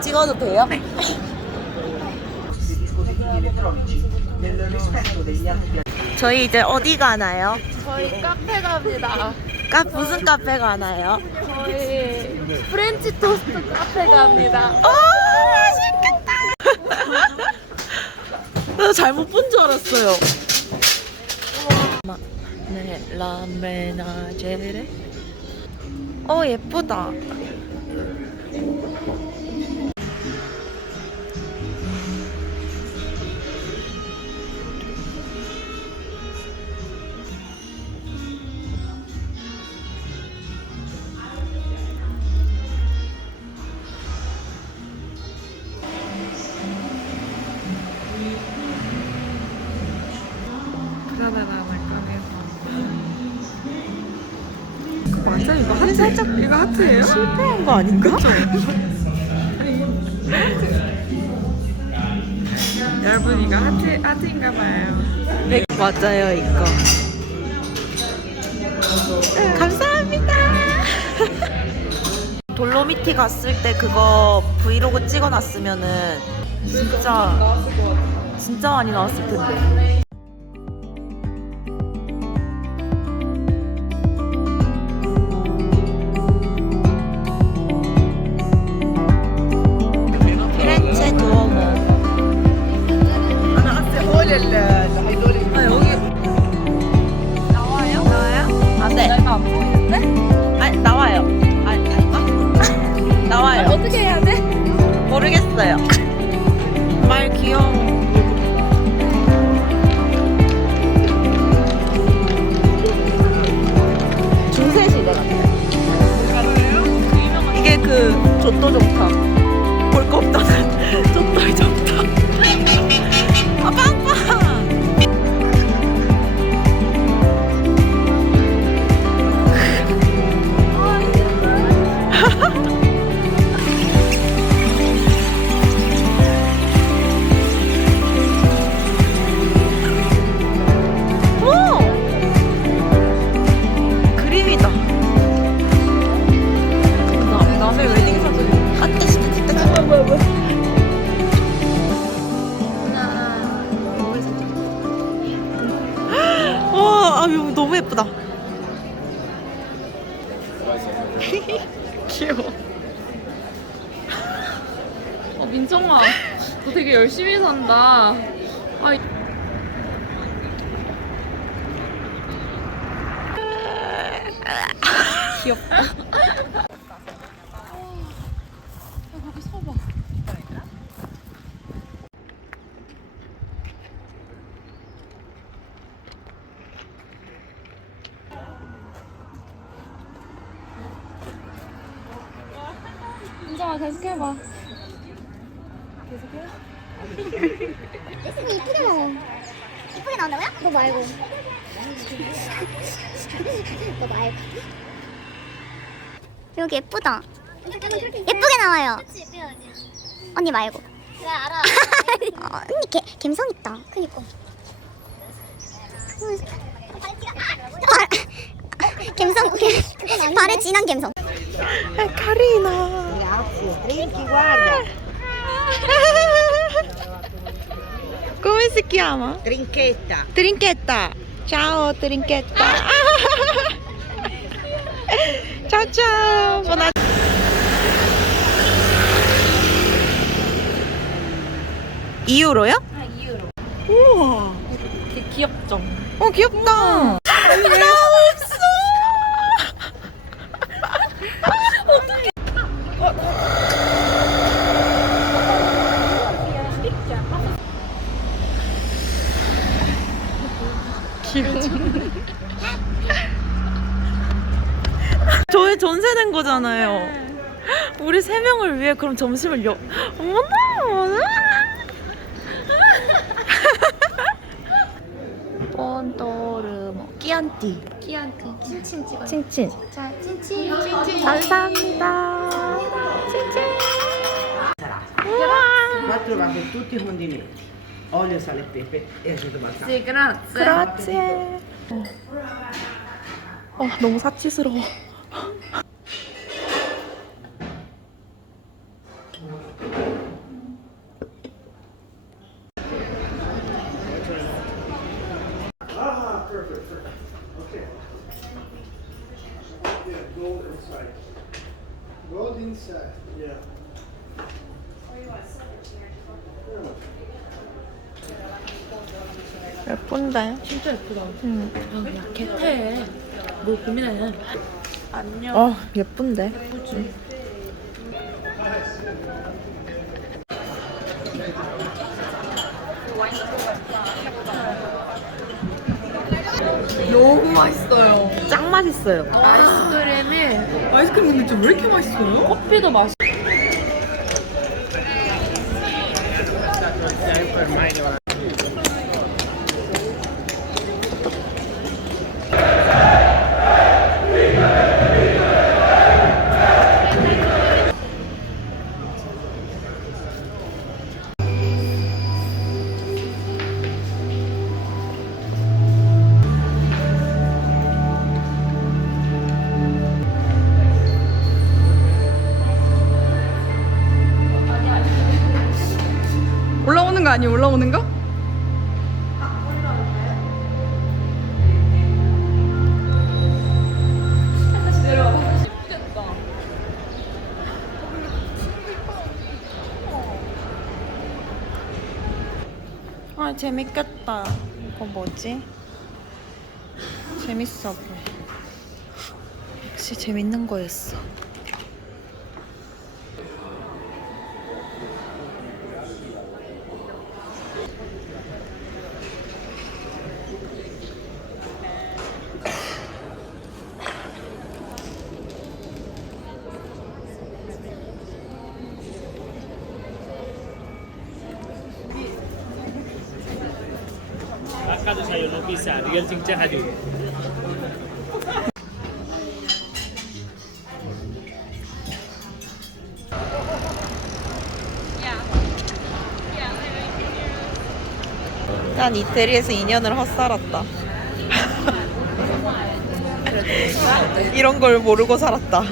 찍어도 돼요? 저희 이제 어디 가나요? 저희 카페 갑니다. 무슨 카페 가나요? 저희 프렌치 토스트 카페 갑니다. 맛있겠다. 나 잘못 본 줄 알았어요. 네, 라메나제레. 예쁘다. 맞아, 이거 하트 살짝 이거 하트예요? 실패한 거 아닌가? 여러분 이거 하트인가 봐요. 네, 맞아요, 이거. 감사합니다. 돌로미티 갔을 때 그거 브이로그 찍어놨으면은 진짜 많이 나왔을 텐데. 피렌체 두오모. 여기 나와요? 아, 네. 내가 안 보이는데? 아니, 나와요. 나와요. 어떻게 해야 돼? 모르겠어요. 말 귀여워. 중세시대 같아요. 이게 그 조또 정타. 볼 거 없다는 조또의 정타. 아, 빵빵! 그림이다. 남의 웨딩 사진. 한때 진짜 뭐야. 와, 이거 너무 예쁘다. 귀여워. 민정아, 너 되게 열심히 산다. 귀엽다. 거기 서봐. 민정아, 계속해봐. 이쁘게 나와. 이쁘게 나온다고요? 너 말고. 너 말고. 여기 예쁘다. 예쁘게 나와요. 언니 말고. 네, 알아. 언니 감성 있다. 그니까. 감성. 발에 진한 감성. 카리나. Come si chiama? Trinchetta. Trinchetta. Ciao, Trinchetta. Ciao, ciao. Buona... €2요? 아, 2유로. 우와. 되게 귀엽죠? 귀엽다. 나 없어. 귀여워. 저희 전세 낸 거잖아요. 우리 3명을 위해 그럼 점심을 어머나. 본토르모 끼안티. 칭칭 찍어. 칭칭. 자, 칭칭. 감사합니다. 칭칭. Va trovato tutti i condimenti, olio, sale e pepe e aceto balsamico. 네, grazie. 그렇지. 너무 사치스러워. Gold inside. Yeah. 예쁜데? 진짜 예쁘다. 야, 개태. 뭘 고민해. 안녕. 어, 예쁜데? 너무 맛있어요. 짱 맛있어요. 아이스크림이 아이스크림 근데 좀 왜 이렇게 맛있어요? 커피도 맛있어. 올라오는 거 아니에요? 올라오는 거? 아, 재밌겠다. 이거 뭐지? 재밌어 보여. 역시 재밌는 거였어. Kakak sayur no bisa, tinggal cincang aja. 난 이태리에서 2년을 헛살았다. 이런 걸 모르고 살았다.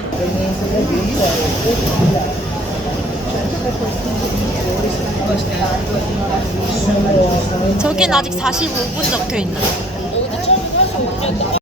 저긴 아직 45분 적혀 있네.